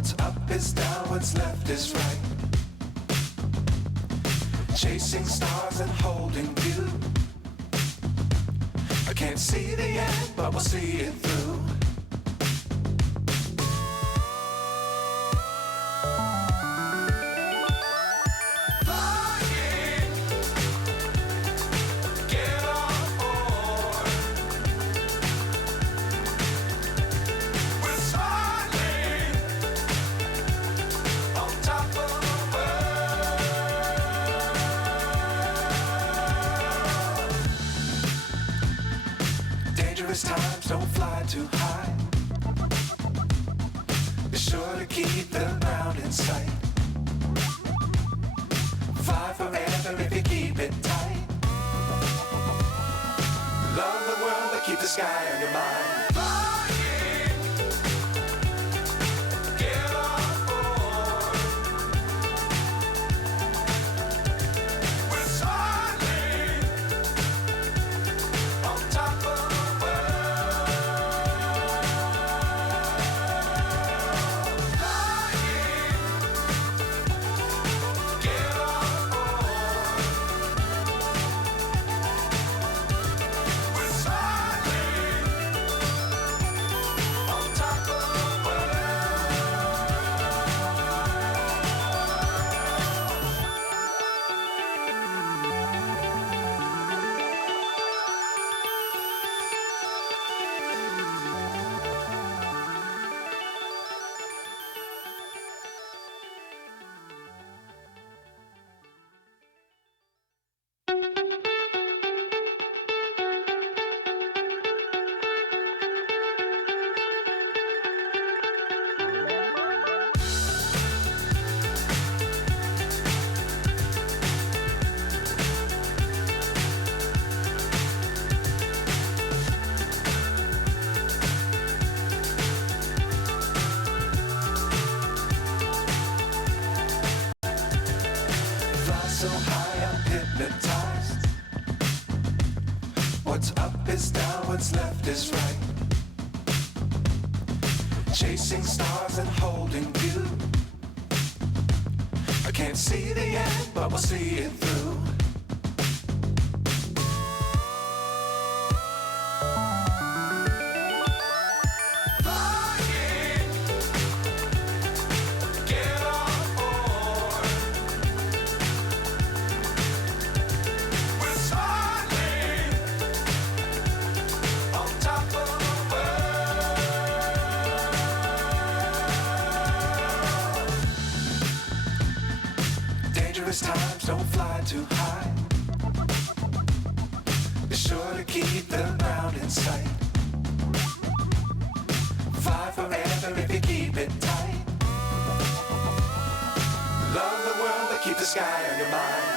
What's up is down, what's left is right. Chasing stars and holding you. I can't see the end, but we'll see it through. Dangerous times, don't fly too high. Be sure to keep the ground in sight. Fly forever if you keep it tight. Love the world, but keep the sky on your mind. So high, I'm hypnotized. What's up is down, what's left is right. Chasing stars and holding you. I can't see the end, but we'll see it through. Dangerous times, don't fly too high. Be sure to keep the ground in sight. Fly forever if you keep it tight. Love the world, but keep the sky on your mind.